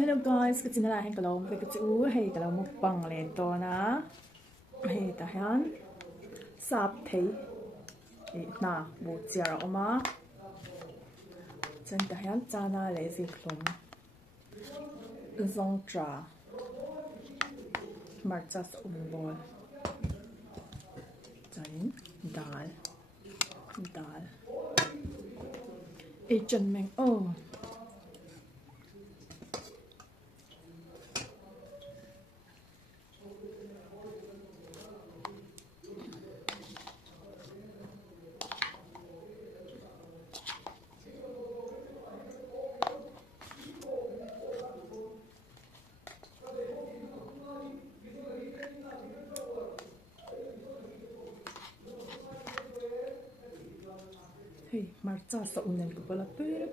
Hello guys, cái chuyện là hành cái lòng về cái chữ hay cái lòng một bằng lên to na hay ta han sap thấy na bộ chia ra oma chân ta han cha na lấy gì không zong tra mar cha bol chân dal dal chân mình hey mar cha unen ko pala pero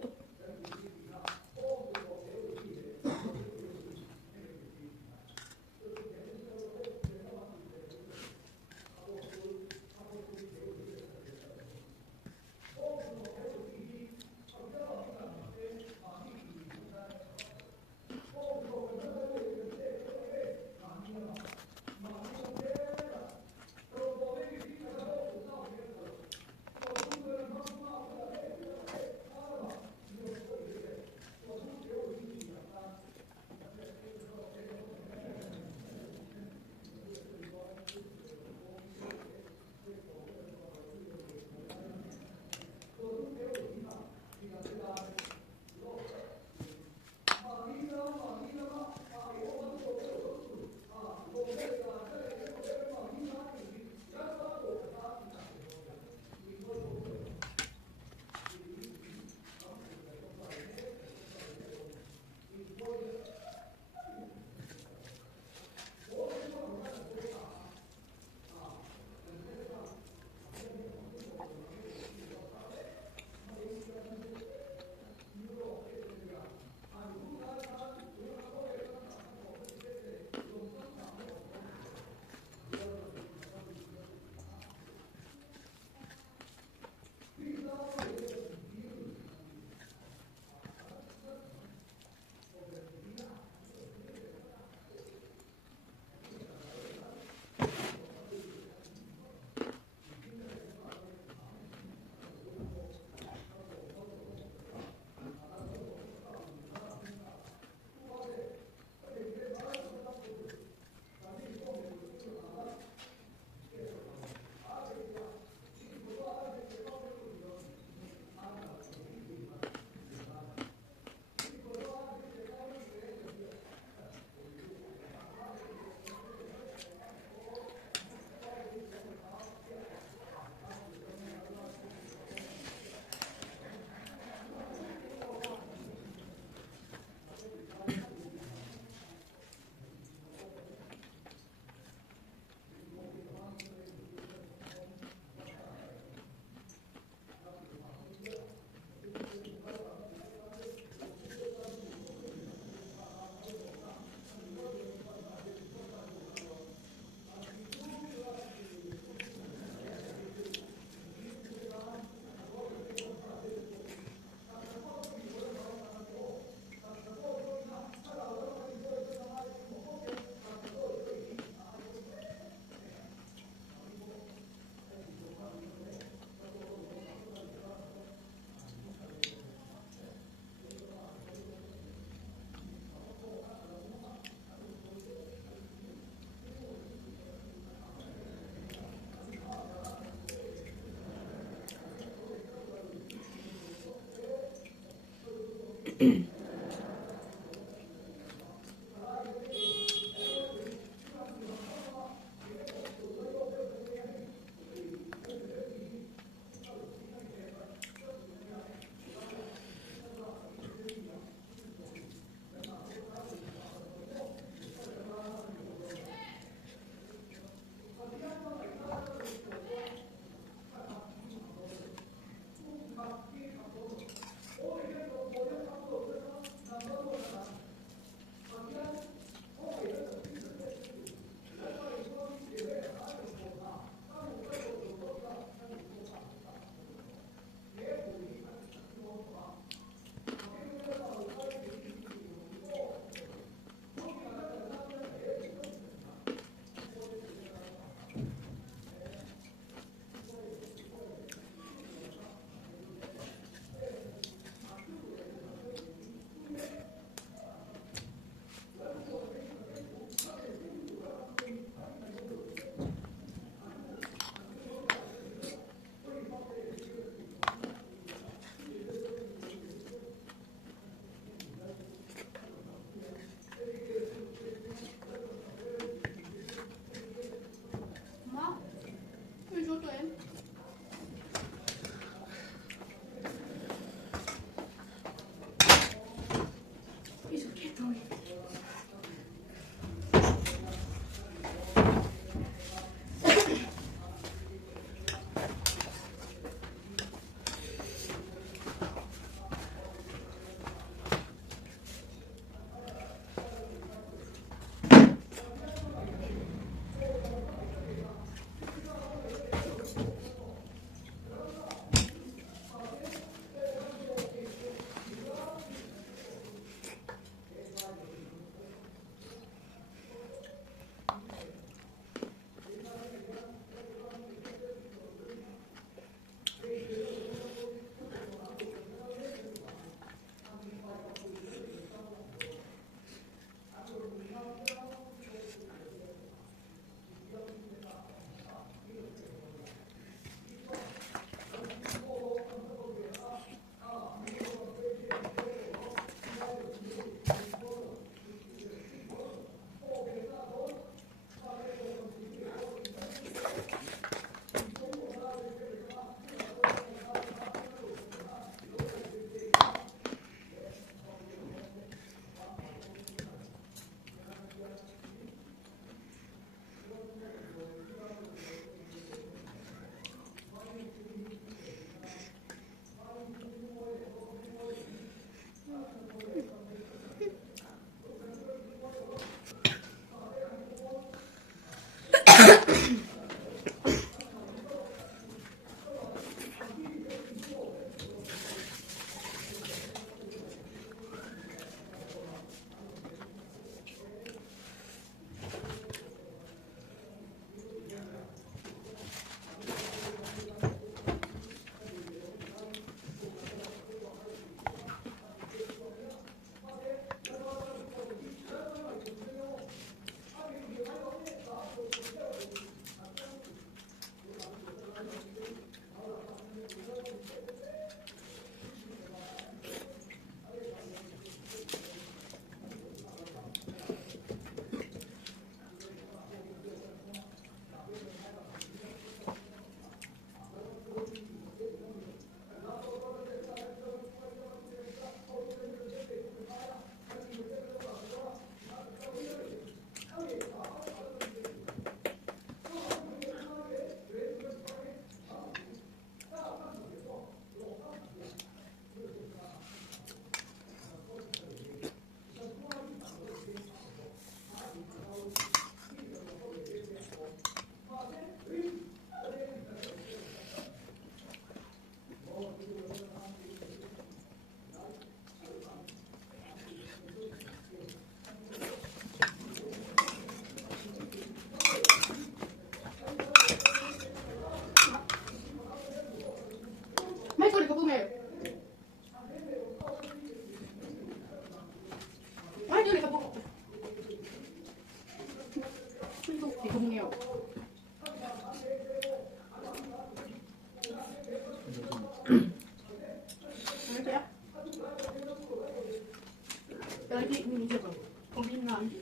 Lagi ni je bang. Kombinasi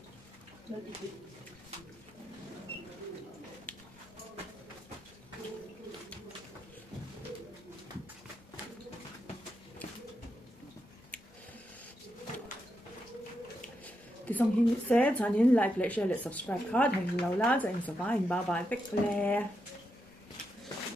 lagi. Lagi.ที่ส่งหินเสร็จฉันหินไลค์และแชร์และ subscribe ค่ะทางเราล่าจะอินสบายอินบ้าบายเป็กแล